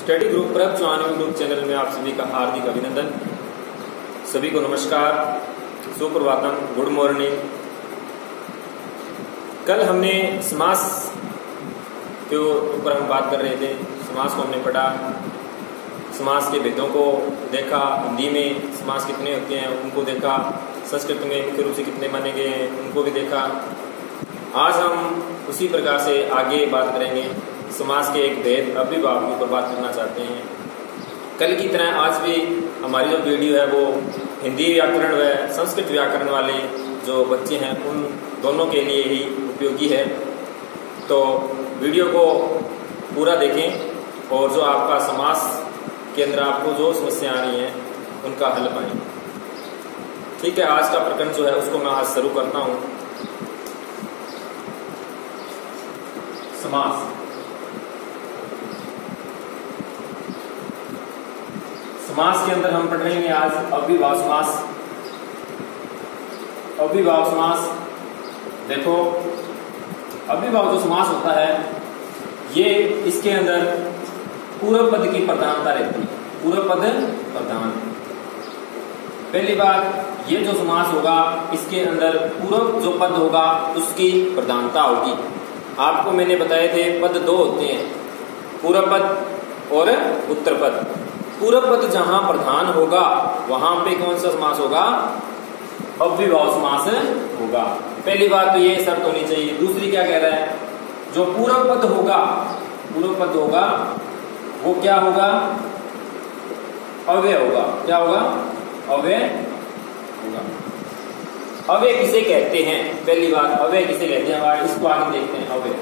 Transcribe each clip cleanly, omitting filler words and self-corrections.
Study group प्रभ Chauhan YouTube channel में आप सभी का हार्दिक अभिनंदन। सभी को नमस्कार, सुप्रभातम, गुड मॉर्निंग। कल हमने समास के ऊपर हम बात कर रहे थे। समास को हमने पढ़ा, समास के भेदों को देखा, हिंदी में समास कितने होते हैं उनको देखा, संस्कृत में मुख्य रूप से कितने माने गए हैं उनको भी देखा। आज हम उसी प्रकार से आगे बात करेंगे। समास के एक भेद अभिभाव के ऊपर बात करना चाहते हैं। कल की तरह आज भी हमारी जो वीडियो है वो हिंदी व्याकरण व संस्कृत व्याकरण वाले जो बच्चे हैं उन दोनों के लिए ही उपयोगी है। तो वीडियो को पूरा देखें और जो आपका समास के अंदर आपको जो समस्या आ रही है उनका हल पाएं। ठीक है, आज का प्रकरण जो है उसको मैं आज शुरू करता हूँ। समास। समास के अंदर हम पढ़ रहे हैं आज अव्ययभाव समास। अव्ययभाव समास, देखो अव्ययभाव जो समास होता है ये इसके अंदर पूर्व पद की प्रधानता रहती है। पूर्व पद प्रधान। पहली बात, ये जो समास होगा इसके अंदर पूर्व जो पद होगा उसकी प्रधानता होगी। आपको मैंने बताए थे पद दो होते हैं, पूर्व पद और उत्तर पद। पूर्व पद जहां प्रधान होगा वहां पे कौन सा समास होगा? अव्ययभाव समास होगा। पहली बात तो ये शर्त होनी चाहिए। दूसरी क्या कह रहा है? जो पूर्व पद होगा, पूर्व पद होगा वो क्या होगा? अव्यय होगा। क्या होगा? अव्यय होगा। अव्यय किसे कहते हैं? पहली बात, अव्यय किसे कहते हैं इसको आगे देखते हैं। अव्यय,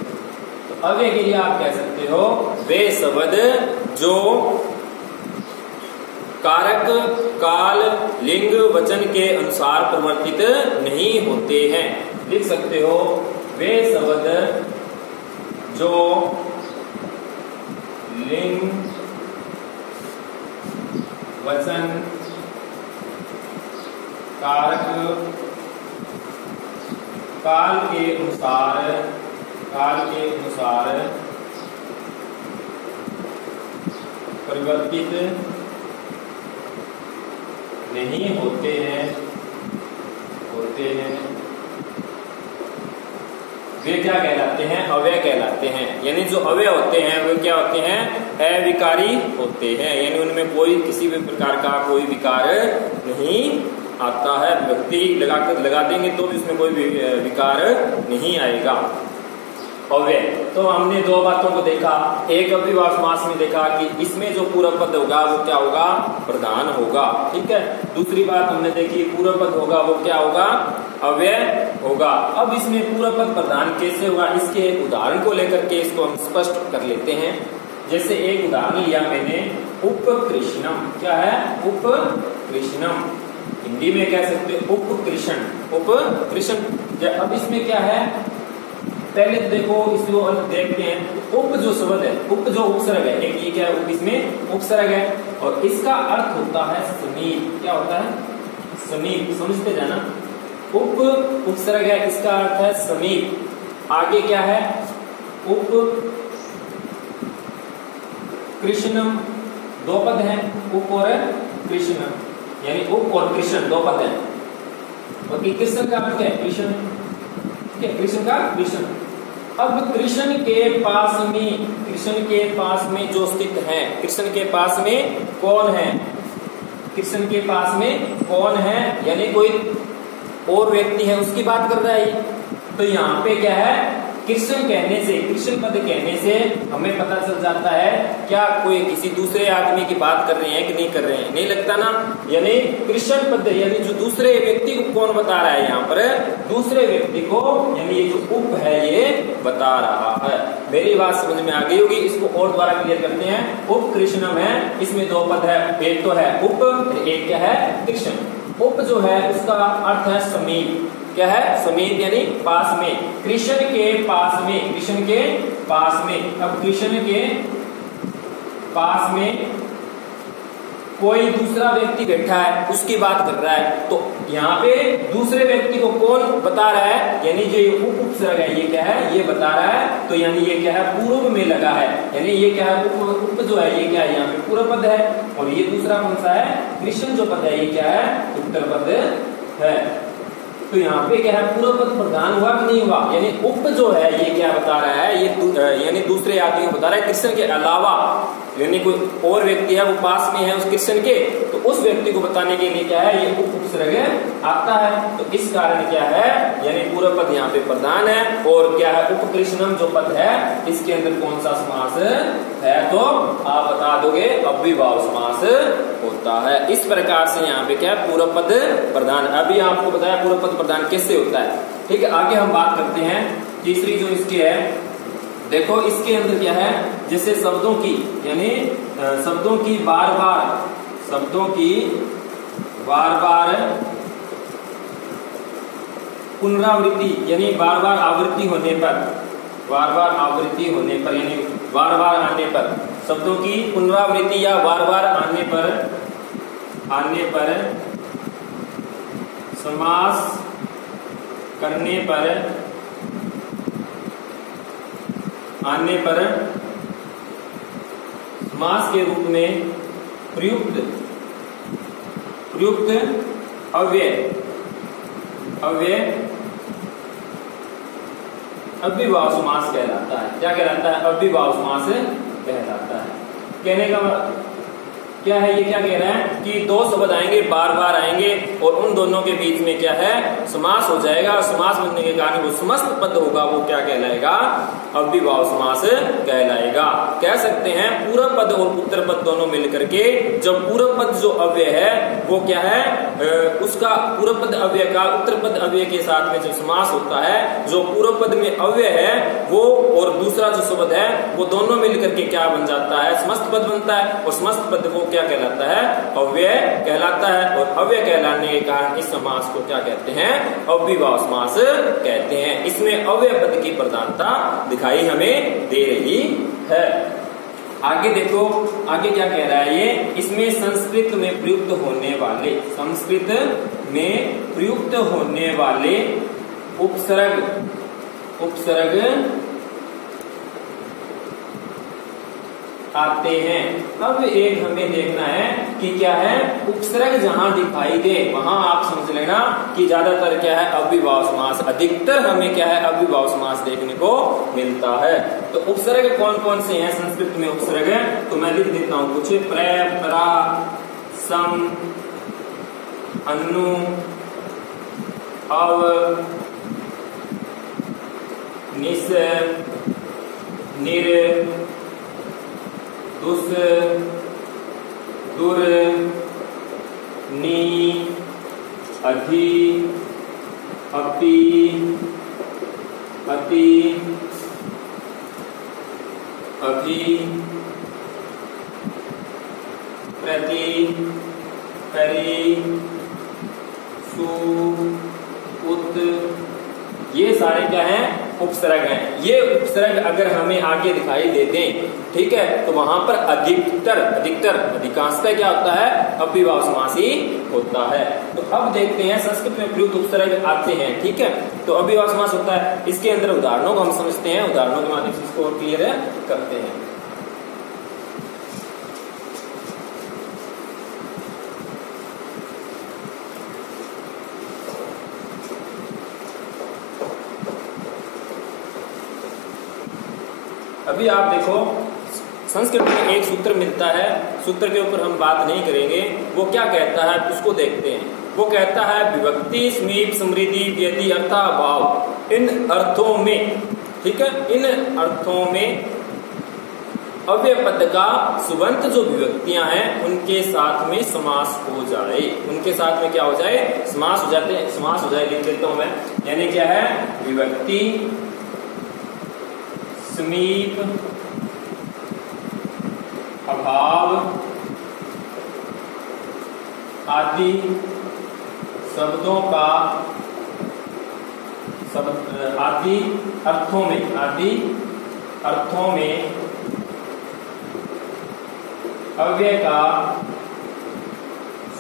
तो अव्यय के लिए आप कह सकते हो वे शब्द जो कारक, काल, लिंग, वचन के अनुसार प्रवर्तित नहीं होते हैं। लिख सकते हो वे शब्द जो लिंग, वचन, कारक, काल के अनुसार परिवर्तित नहीं होते हैं वे क्या कहलाते हैं? अव्यय कहलाते हैं। यानी जो अव्यय होते हैं वे क्या होते हैं? अविकारी होते हैं। यानी उनमें कोई किसी भी प्रकार का कोई विकार नहीं आता है। व्यक्ति लगा देंगे तो भी उसमें कोई विकार नहीं आएगा। अव्यय, तो हमने दो बातों को देखा। एक अव्ययभाव समास में देखा कि इसमें जो पूर्व पद होगा वो क्या होगा? प्रधान होगा। ठीक है। दूसरी बात हमने देखी, पूर्व पद होगा वो क्या होगा? अव्यय होगा। अब इसमें पूर्व पद प्रधान कैसे होगा इसके एक उदाहरण को लेकर के इसको हम स्पष्ट कर लेते हैं। जैसे एक उदाहरण लिया मैंने, उपकृष्णम। क्या है? उपकृष्णम। हिंदी में कह सकते उपकृष्ण, उपकृष्ण। अब इसमें क्या है? पहले तो देखो इसको देखते हैं। उप जो शब्द है, उप जो उपसर्ग है, एक ये क्या है? इसमें उपसर्ग है और इसका अर्थ होता है समीप। क्या होता है? समीप। समझते जाना। उप उपसर्ग है, इसका अर्थ है समीप। आगे क्या है? उप कृष्णम। दो पद हैं, उप और कृष्ण। यानी उप और कृष्ण दो पद हैं। और कृष्ण का अर्थ क्या है? कृष्ण। कृष्ण का कृष्ण। अब कृष्ण के पास में जो स्थित है, कृष्ण के पास में कौन है? कृष्ण के पास में कौन है? यानी कोई और व्यक्ति है उसकी बात कर रहा है। तो यहाँ पे क्या है? कृष्ण कहने से, कृष्ण पद कहने से हमें पता चल जाता है क्या कोई किसी दूसरे आदमी की बात कर रहे हैं कि नहीं कर रहे हैं? नहीं लगता ना। यानी कृष्ण पद यानी जो दूसरे व्यक्ति को कौन बता रहा है? यहाँ पर दूसरे व्यक्ति को, यानी ये जो उप है ये बता रहा है। मेरी बात समझ में आ गई होगी। इसको और दोबारा क्लियर करते हैं। उप कृष्णम है, इसमें दो पद है, एक तो है उप, एक क्या है? कृष्ण। उप जो है उसका अर्थ है समीप। क्या है? समीप यानी पास में। कृष्ण के पास में, कृष्ण के पास में। अब कृष्ण के पास में कोई दूसरा व्यक्ति बैठा है उसकी बात कर रहा है। तो यहाँ पे दूसरे व्यक्ति को कौन बता रहा है? यानी जो उपसर्ग है ये क्या है? ये बता रहा है। तो यानी ये क्या है? पूर्व में लगा है। यानी ये क्या है? उप जो है ये क्या है, यहाँ पे पूर्व पद है, और ये दूसरा कौन सा है, कृष्ण जो पद है ये क्या है, उत्तर पद है। तो यहाँ पे क्या है, पूर्व पद प्रधान हुआ कि नहीं हुआ, यानी उप जो है ये क्या बता रहा है, ये यानी दूसरे आदमी को बता रहा है, कृष्ण के अलावा यानी कोई और व्यक्ति है वो पास में है उस कृष्ण के, तो उस व्यक्ति को बताने के लिए क्या है, ये उपसर्ग आता है। तो इस कारण क्या है, यानी पूर्व पद यहाँ पे प्रधान है, और क्या है, उपकृष्णम जो पद है इसके अंदर कौन सा समास है, तो आप बता दोगे अव्ययभाव समास होता है। इस प्रकार से यहाँ पे क्या है, पूर्व पद प्रधान। अभी आपको बताया पूर्व पद प्रधान कैसे होता है, ठीक है। आगे हम बात करते हैं तीसरी जो इसकी है, देखो इसके अंदर क्या है, जैसे शब्दों की यानी शब्दों की बार बार पुनरावृत्ति यानी बार बार आवृत्ति होने पर, यानी बार बार आने पर, शब्दों की पुनरावृत्ति या बार बार आने पर समास करने पर समास के रूप में प्रयुक्त अव्ययभाव समास कहलाता है। क्या कहलाता है, अव्ययभाव समास कहलाता है। कहने का क्या है, ये क्या कह रहा है कि दो शब्द आएंगे, बार बार आएंगे, और उन दोनों के बीच में क्या है, समास हो जाएगा, और समास बनने के कारण वो समस्त पद होगा, वो क्या कहलाएगा, अव्ययभाव समास कहलाएगा। कह सकते हैं पूर्व पद और उत्तर पद दोनों मिलकर के, जब पूर्व पद जो अव्यय है वो क्या है, उसका पूर्व पद अव्यय का उत्तर पद अव्यय के साथ में जब समास होता है, जो पूर्व पद में अव्यय है वो और दूसरा जो शब्द है वो दोनों मिलकर के क्या बन जाता है, समस्त पद बनता है, और समस्त पद वो क्या कहलाता है, अव्यय कहलाता है। और अव्यय कहलाने के कारण इस समास को क्या कहते हैं, अव्ययभाव समास कहते हैं। इसमें अव्यय पद की प्रधानता दिखाई हमें दे रही है। आगे देखो, आगे क्या कह रहा है ये, इसमें संस्कृत में प्रयुक्त होने वाले उपसर्ग आते हैं। अब एक हमें देखना है कि क्या है, उपसर्ग जहां दिखाई दे वहां आप समझ लेना कि ज्यादातर क्या है, अव्ययभाव समास, अधिकतर हमें क्या है, अव्ययभाव समास देखने को मिलता है। तो उपसर्ग कौन कौन से हैं संस्कृत में उपसर्ग, तो मैं लिख देता हूं कुछ, प्र, प्रा, सम, अनु, अव, निस, निर, दुस, दुर, नी, अधि, अपि, अति, अभि, प्रति, करी, सु, उत, ये सारे क्या हैं, उपसर्ग हैं। ये उपसर्ग अगर हमें आगे दिखाई देते हैं, ठीक है, तो वहां पर अधिकतर अधिकांशतः क्या होता है, अव्ययभाव समास ही होता है। तो अब देखते हैं संस्कृत में प्रयुक्त उपसर्ग आते हैं, ठीक है, तो अव्ययभाव समास होता है। इसके अंदर उदाहरणों को हम समझते हैं, उदाहरणों के माध्यम से इसको और क्लियर करते हैं। अभी आप देखो संस्कृत में एक सूत्र मिलता है, सूत्र के ऊपर हम बात नहीं करेंगे, वो क्या कहता है उसको देखते हैं। वो कहता है विभक्ति, समीप, समृद्धि, व्यति, अर्थाभाव, इन अर्थों में, ठीक है, इन अर्थों में अव्यय पद का सुबंत जो विभक्तियां हैं उनके साथ में समास हो जाए, उनके साथ में क्या हो जाए, समास हो जाए, लिख देता हूं मैं। यानी क्या है, विभक्ति, समीप, अभाव आदि शब्दों का आदि अर्थों में अव्यय का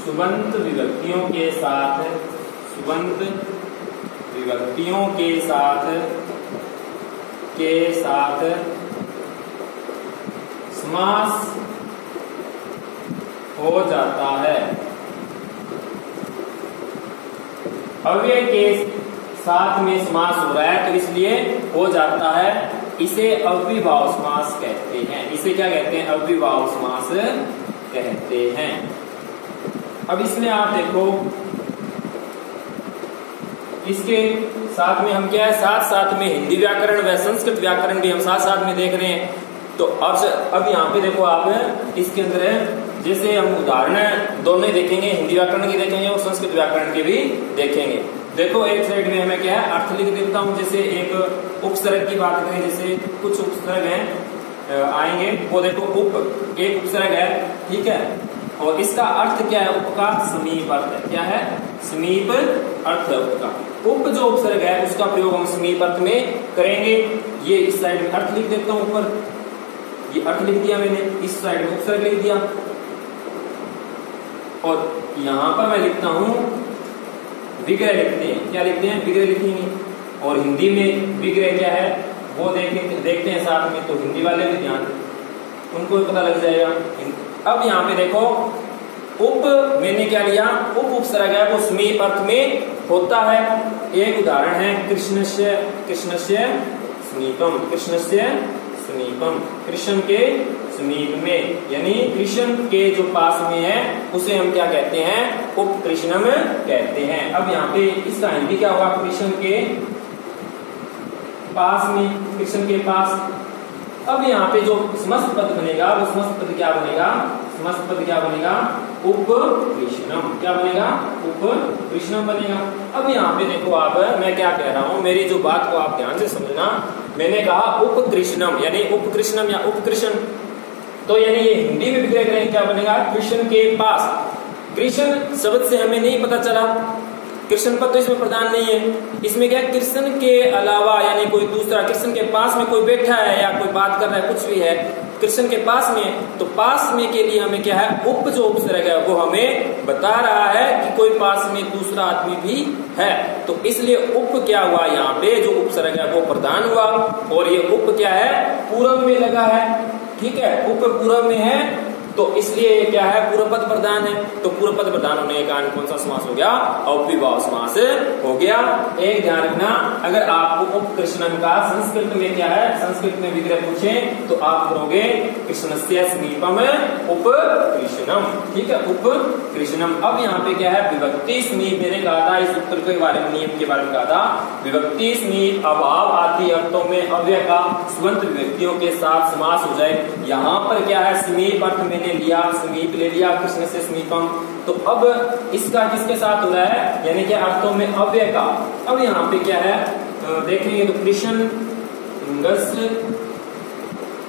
सुबंत विभक्तियों के साथ समास हो जाता है। अव्यय के साथ में समास हो रहा है तो इसलिए हो जाता है, इसे अव्ययभाव समास कहते हैं। इसे क्या कहते हैं? अव्ययभाव समास कहते हैं। अब इसमें आप देखो, इसके साथ में हम क्या है, साथ साथ में हिंदी व्याकरण व संस्कृत व्याकरण भी हम साथ साथ में देख रहे हैं। तो अब यहाँ पे देखो आप, इसके अंदर है जैसे हम उदाहरण दोनों देखेंगे, हिंदी व्याकरण की देखेंगे और संस्कृत व्याकरण की भी देखेंगे। देखो एक साइड में हमें क्या है अर्थ लिख देता हूँ। जैसे एक उपसर्ग की बात करें, जैसे कुछ उपसर्ग हैं आएंगे, वो देखो उप एक उपसर्ग है, ठीक है, और इसका अर्थ क्या है? उप का समीप अर्थ है। क्या है? समीप अर्थ है उप का। उप जो उपसर्ग है उसका प्रयोग हम समीप अर्थ में करेंगे। ये इस साइड में अर्थ लिख देता हूँ, ऊपर ये अर्थ लिख दिया मैंने, इस साइड में उपसर्ग लिख दिया, और यहां पर मैं लिखता हूं विग्रह लिखते हैं। क्या लिखते हैं? विग्रह लिखेंगे। और हिंदी में विग्रह क्या है वो देखते हैं साथ में, तो हिंदी वाले भी ध्यान, उनको पता लग जाएगा। अब यहाँ पे देखो, उप मैंने क्या लिया? उप उपसर्ग है, वो समीप अर्थ में होता है। एक उदाहरण है कृष्णस्य, कृष्णस्य समीपम, कृष्णस्य समीपम, कृष्ण के समीप में, यानी कृष्ण के जो पास में है उसे हम क्या कहते हैं? उप कृष्णम कहते हैं। अब यहाँ पे इसका हिंदी क्या होगा? कृष्ण के पास में, कृष्ण के पास। अब यहाँ पे जो समस्त पद बनेगा वो समस्त पद क्या बनेगा? समस्त पद क्या बनेगा? उप कृष्णम। क्या बनेगा? उप कृष्णम बनेगा। अब यहाँ पे देखो आप, मैं क्या कह रहा हूँ, मेरी जो बात को आप ध्यान से समझना। मैंने कहा उप कृष्णम, यानी उप कृष्णम या उप कृष्ण, तो यानी ये हिंदी में विग्रह करें क्या बनेगा? कृष्ण के पास। कृष्ण शब्द से हमें नहीं पता चला, कृष्ण पद तो इसमें प्रधान नहीं है। इसमें क्या? कृष्ण के अलावा यानी कोई दूसरा, कृष्ण के पास में कोई बैठा है या कोई बात कर रहा है, कुछ भी है, कृष्ण के पास में, तो पास में के लिए हमें क्या है? उप जो उपसर्ग है वो हमें बता रहा है कि कोई पास में दूसरा आदमी भी है, तो इसलिए उप क्या हुआ? यहाँ पे जो उपसर्ग है वो प्रधान हुआ, और ये उप क्या है? पूर्व में लगा है, ठीक है, उप पूर्व में है, तो इसलिए क्या है? पूर्व पद प्रधान है। तो पूर्व पद प्रधान होने के कारण कौन सा समास हो गया? अव्ययभाव समास हो गया। एक ध्यान रखना, अगर आपको उप कृष्णम का संस्कृत में क्या है, संस्कृत में विग्रह पूछे तो आप करोगे कृष्णस्य समीपम उप कृष्णम, ठीक है, उप कृष्णम। अब यहाँ पे क्या है? विभक्ति समीप, मैंने कहा था इस उत्तर के बारे में, नियम के बारे में कहा था, विभक्ति समीप अभाव आदि अर्थों में अव्यय का सुबंत विभक्तियों के साथ समास हो जाए। यहाँ पर क्या है? समीप अर्थ मैंने लिया, समीप ले लिया, कृष्ण से समीपम, तो अब इसका किसके साथ हो रहा है? यानी कि अर्थों में अव्यय का। अब यहाँ पे क्या है देखेंगे तो कृष्ण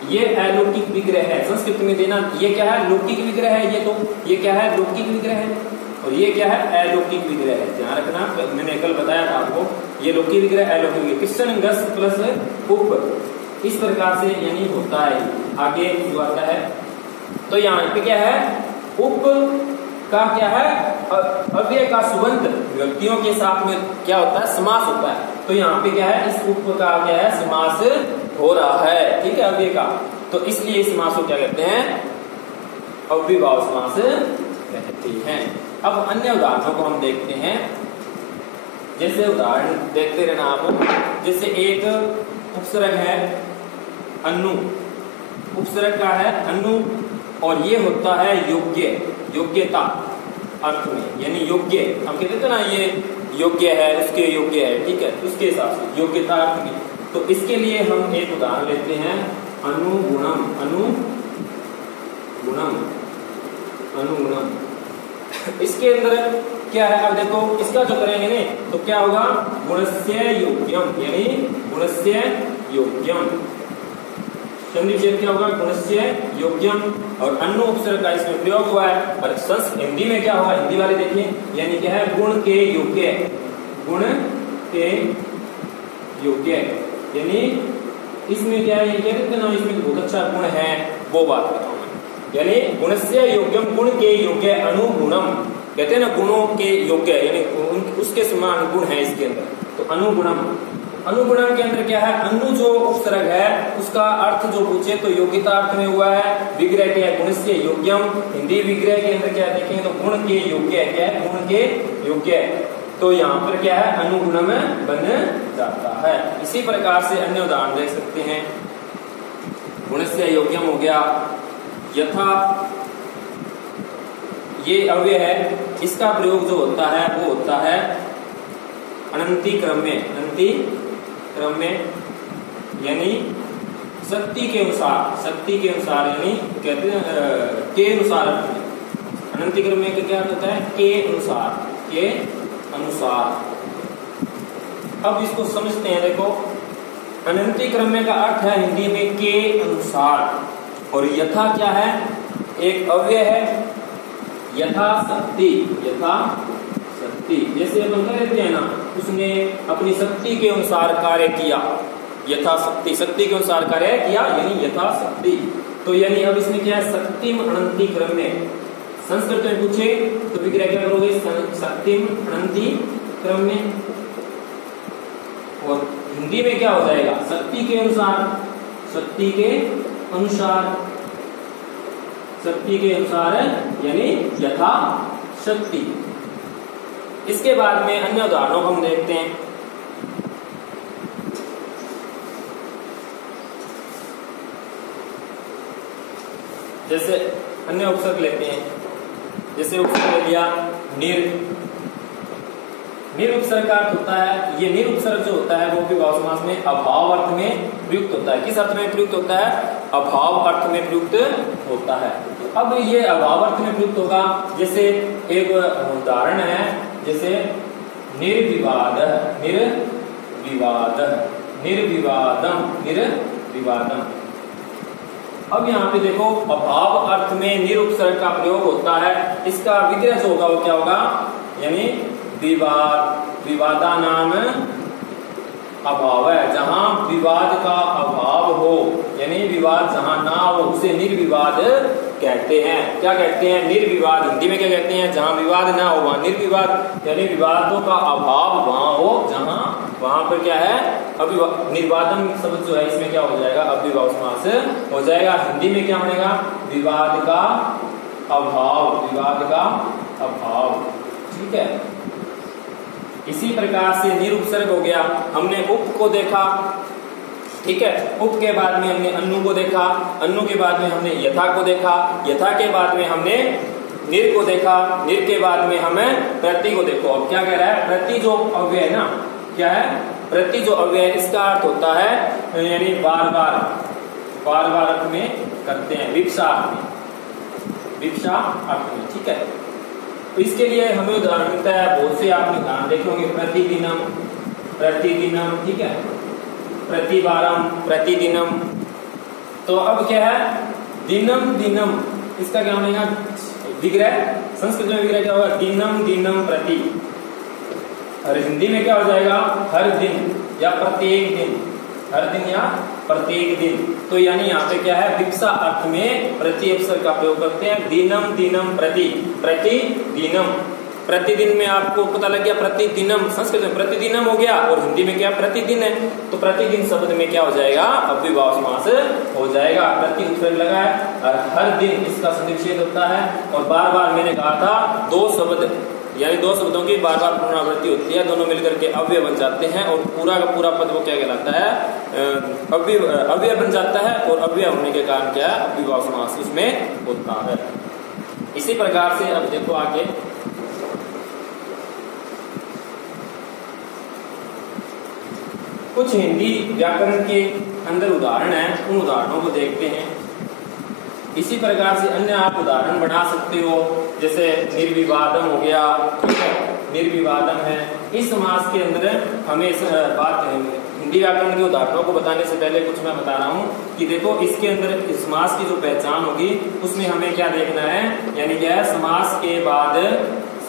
ये अलौकिक विग्रह है, संस्कृत में देना, ये क्या है? लौकिक विग्रह है। ये तो ये क्या है? लौकिक विग्रह है, और ये क्या है? अलौकिक विग्रह है। ध्यान रखना, मैंने कल बताया था आपको, ये लौकिक विग्रह, अलौकिक विग्रह। कृष्ण गस प्लस उप, इस प्रकार से यानी होता है। आगे जो आता है, तो यहाँ पे क्या है? उप का क्या है? अव्यय का सुबंत विभक्तियों के साथ में क्या होता है? समास होता है। तो यहाँ पे क्या है? इस उप का क्या है? समास हो रहा है, ठीक है, अव्यय का। तो इसलिए इस समास को क्या कहते हैं? अव्ययभाव समास कहते हैं। अब अन्य उदाहरणों को हम देखते हैं। जैसे उदाहरण देखते रहना आप। जैसे एक उपसर्ग है अनु, उपसर्ग का है अनु, और ये होता है योग्य, योग्यता अर्थ में, यानी योग्य, हम कहते थे ना ये योग्य है, उसके योग्य है, ठीक है, उसके हिसाब से योग्यता अर्थ में। तो इसके लिए हम एक उदाहरण लेते हैं, अनुगुणम, अनुगुणम, अनुगुणम। इसके अंदर क्या है? अब देखो इसका जो करेंगे ने तो क्या होगा? गुणस्य योग्यम, यानी गुणस्य योग्यम, संधिविच्छेद क्या होगा? गुणस्य योग्यम, और अनु उपसर्ग का इसमें प्रयोग हुआ है। और हिंदी में क्या होगा? हिंदी वाले देखिए, यानी क्या है? गुण के योग्य, गुण के योग्य, यानी इसमें क्या है? ये कह देते ना, इसमें बहुत अच्छा गुण है, वो बात बताऊं मैं। यानी गुणस्य योग्यम, गुण के योग्य, अनुगुणम, कहते हैं ना गुणों के योग्य, यानी उसके समान गुण है इसके अंदर, तो अनुगुणम। अनुगुणन के अंदर क्या है, अनु जो उपसर्ग है उसका अर्थ जो पूछे तो योग्यता अर्थ में हुआ है। विग्रह क्या है, गुणस्य योग्यम। हिंदी विग्रह के अंदर क्या देखेंगे तो गुण के योग्य है, क्या है, गुण के योग्य है। तो यहाँ पर क्या है, अनुगुण में बन जाता है। इसी प्रकार से अन्य उदाहरण देख सकते हैं। गुणस्य योग्यम हो गया, यथा ये अव्यय है, इसका प्रयोग जो होता है वो होता है अनंती क्रम में, अनंती क्रम में यानी शक्ति के अनुसार, शक्ति के अनुसार यानी कहते हैं के अनुसार। अनंती क्रम में क्या होता है, के अनुसार, के अनुसार। अब इसको समझते हैं। देखो अनंती क्रम में का अर्थ है हिंदी में के अनुसार, और यथा क्या है, एक अव्यय है, यथा शक्ति, यथा शक्ति। जैसे अपन कह देते हैं ना, उसने अपनी शक्ति के अनुसार कार्य किया, यथा शक्ति, शक्ति के अनुसार कार्य किया यानी यथा शक्ति। तो यानी अब इसमें क्या है, शक्तिम अनंती क्रम में। संस्कृत में पूछे तो विग्रह क्या करोगे, शक्तिम अनंती क्रम में। और हिंदी में क्या हो जाएगा, शक्ति के अनुसार, शक्ति के अनुसार, शक्ति के अनुसार यानी यथा शक्ति। इसके बाद में अन्य उदाहरणों को हम देखते हैं। जैसे अन्य उपसर्ग लेते हैं, जैसे उपसर्ग ले लिया निर। निर उपसर्ग का अर्थ होता है, ये निर उपसर्ग जो होता है वो विभाव समास में अभाव अर्थ में प्रयुक्त होता है। किस अर्थ में प्रयुक्त होता है, अभाव अर्थ में प्रयुक्त होता है। अब ये अभाव अर्थ में प्रयुक्त होगा। जैसे एक उदाहरण है, जैसे निर्विवाद, निर्विवाद, निर्विवादम, निर्विवादम। अब यहाँ पे देखो अभाव अर्थ में निर उपसर्ग का प्रयोग होता है। इसका विग्रह जो होगा वो क्या होगा, यानी विवाद, विवादा नाम अभाव है। जहां विवाद का अभाव हो यानी विवाद जहां ना हो उसे निर्विवाद कहते हैं। क्या कहते हैं, निर्विवाद। हिंदी में क्या कहते हैं, जहां विवाद ना हो वहां निर्विवाद, यानी विवादों का अभाव वहां हो जहां, वहां पर क्या है, निर्वादम शब्द जो है इसमें क्या हो जाएगा, अव्ययभाव समास हो जाएगा। हिंदी में क्या बनेगा, विवाद का अभाव, विवाद का अभाव। ठीक है। इसी प्रकार से निरुपसर्ग हो गया। हमने उप को देखा, ठीक है। उप के बाद में हमने अन्नु को देखा, अन्नु के बाद में हमने यथा को देखा, यथा के बाद में हमने निर को देखा, निर के बाद में हमें प्रति को देखो। अब क्या कह रहा है, प्रति जो अव्यय है ना, क्या है, प्रति जो अव्यय है इसका अर्थ होता है यानी बार बार, बार बार अर्थ में करते हैं, विप्सा अर्थ में, विप्सा अर्थ में। ठीक है। तो इसके लिए हमें उदाहरण मिलता है, बहुत से आपने उदाहरण देखे होंगे, प्रतिदिनम, प्रतिदिनम, ठीक है, प्रतिवारम, प्रतिदिनम। तो अब क्या है, दिनम, दिनम, इसका क्या बनेगा, विग्रह। संस्कृत में विग्रह क्या होगा, दिनम, दिनम, प्रति। और हिंदी में क्या हो जाएगा, हर दिन या प्रत्येक दिन, हर दिन या प्रत्येक दिन। तो यानी यहाँ पे क्या है, विप्सा अर्थ में प्रति उपसर्ग का प्रयोग करते हैं। दिनम, दिनम, प्रति, प्रतिदिनम। प्रतिदिन में आपको पता लग गया, प्रतिदिनम संस्कृत में प्रतिदिनम हो गया, और हिंदी में क्या प्रतिदिन है। तो प्रतिदिन शब्द में क्या हो जाएगा, अव्ययभाव समास हो जाएगा। प्रति उपसर्ग लगा है और हर दिन इसका संधिच्छेद होता है। और बार बार मैंने कहा था, दो शब्द यानी दो शब्दों की बार बार पुनरावृत्ति होती है, दोनों मिलकर के अव्यय बन जाते हैं, और पूरा का पूरा पद वो क्या कहलाता है, अव्यय बन जाता है। और अव्यय होने के कारण क्या है, अव्ययभाव समास उसमें होता है। इसी प्रकार से अब देखो आगे, कुछ हिंदी व्याकरण के अंदर उदाहरण है, उन उदाहरणों को देखते हैं। इसी प्रकार से अन्य आप उदाहरण बना सकते हो, जैसे निर्विवादम हो गया, निर्विवादम है। इस समास के अंदर हमें बात हिंदी व्याकरण के उदाहरणों को बताने से पहले कुछ मैं बता रहा हूँ कि देखो इसके अंदर समास की जो पहचान होगी उसमें हमें क्या देखना है, यानी क्या है, समास के बाद,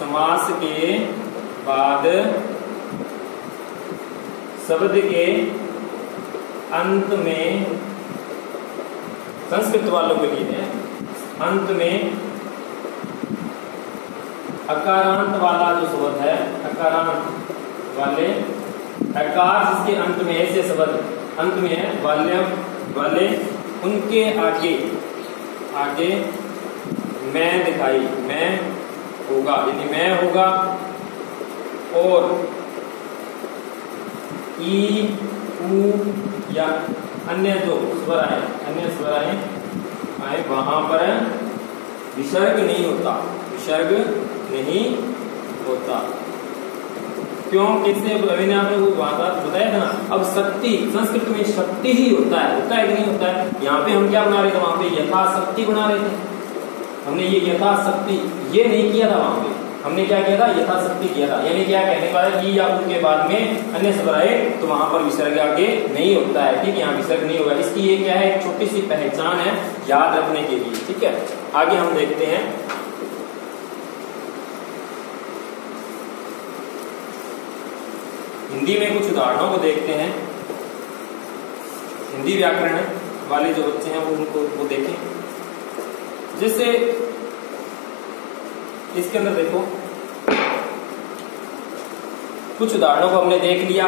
समास के बाद शब्द के अंत में, संस्कृत वालों के लिए अंत में अकारांत वाला जो शब्द है, अकारांत वाले अकार जिसके अंत में ऐसे शब्द अंत में है वाले उनके आगे मैं दिखाई, मैं होगा यानी मैं होगा, और ई उ या अन्य जो स्वर आए वहां पर विसर्ग नहीं होता। क्यों? कैसे? मैंने आपने वो बात बताया था ना। अब शक्ति, संस्कृत में शक्ति ही होता है कि नहीं होता है? यहाँ पे हम क्या बना रहे थे? वहां पे यथाशक्ति बना रहे थे। हमने ये यथाशक्ति ये नहीं किया था, वहां पे हमने क्या किया था? यथाशक्ति किया था। यानी क्या कहने का है? या उनके बाद में अन्य स्वर आए तो वहां पर विसर्ग आगे नहीं होता है। ठीक है, यहाँ विसर्ग नहीं होगा। इसकी ये क्या है? एक छोटी सी पहचान है याद रखने के लिए। ठीक है, आगे हम देखते हैं। हिंदी में कुछ उदाहरणों को देखते हैं। हिंदी व्याकरण वाले जो बच्चे हैं वो देखें। जैसे इसके अंदर देखो, कुछ उदाहरणों को हमने देख लिया।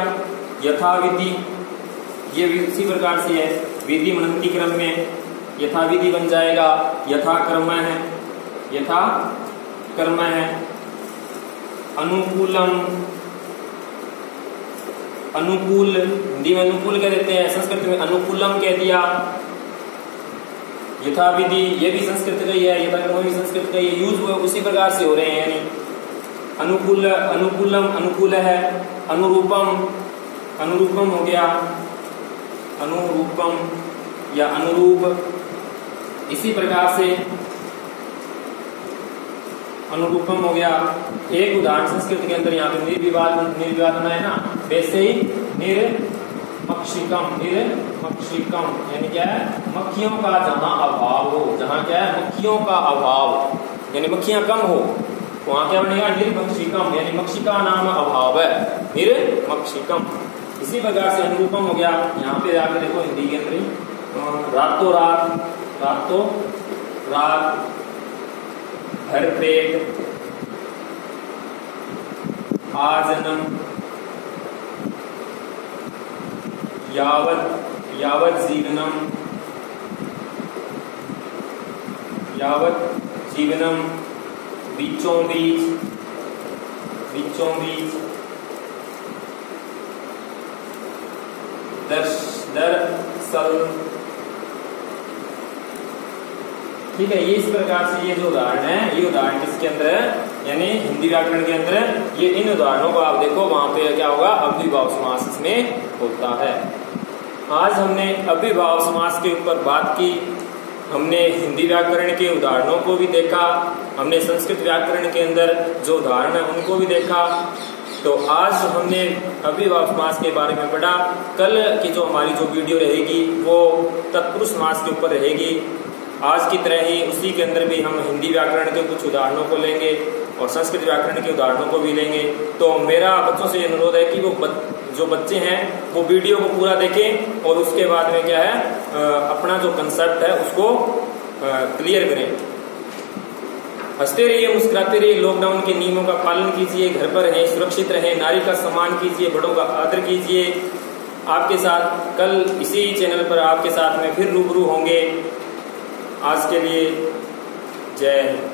यथाविधि, ये इसी प्रकार से है। विधि मनंती क्रम में यथाविधि बन जाएगा। यथा कर्म है। अनुकूल, हिंदी में अनुकूल कह देते हैं, संस्कृत में अनुकूलम कह दिया। यथाविधि ये भी संस्कृत का ही है, यथाक्रम भी संस्कृत का ही है। यूज हुए उसी प्रकार से हो रहे हैं। यानी अनुकूलम अनुकूल है। अनुरूपम हो गया, अनुरूपम या अनुरूप। इसी प्रकार से अनुरूपम हो गया। एक उदाहरण संस्कृत के अंदर यहाँ पे निर्विवादन है ना, वैसे ही निर्मक्षिकम यानी क्या है? मक्खियों का जहाँ अभाव हो, जहाँ क्या है? मक्खियों का अभाव यानी मक्खियां कम हो, वहां क्या बनेगा? निर्मक्षिकम यानी मक्षिका नाम अभाव है, निर्मक्षिकम। इसी प्रकार से अनुरूपम हो गया। यहाँ पे आके देखो हिंदी के अंदर रातों रात, भरपेट, आजन्म, यावत जीवनम, बीचों बीच, दरअसल। ठीक है, ये इस प्रकार से ये जो उदाहरण है, ये उदाहरण किसके अंदर है? यानी हिंदी व्याकरण के अंदर। ये इन उदाहरणों को आप देखो, वहां पे क्या होगा? अव्ययभाव समास इसमें होता है। आज हमने अव्ययभाव समास के ऊपर बात की। हमने हिंदी व्याकरण के उदाहरणों को भी देखा, हमने संस्कृत व्याकरण के अंदर जो उदाहरण है उनको भी देखा। तो आज हमने अव्ययभाव समास के बारे में पढ़ा। कल की जो हमारी जो वीडियो रहेगी वो तत्पुरुष समास के ऊपर रहेगी। आज की तरह ही उसी के अंदर भी हम हिंदी व्याकरण के कुछ उदाहरणों को लेंगे और संस्कृत व्याकरण के उदाहरणों को भी लेंगे। तो मेरा बच्चों से अनुरोध है कि वो जो बच्चे हैं वो वीडियो को पूरा देखें और उसके बाद में क्या है, अपना जो कंसेप्ट है उसको क्लियर करें। हंसते रहिए, मुस्कुराते रहिए, लॉकडाउन के नियमों का पालन कीजिए, घर पर रहें, सुरक्षित रहें, नारी का सम्मान कीजिए, बड़ों का आदर कीजिए। आपके साथ कल इसी चैनल पर आपके साथ में फिर रूबरू होंगे। आज के लिए जय हिंद।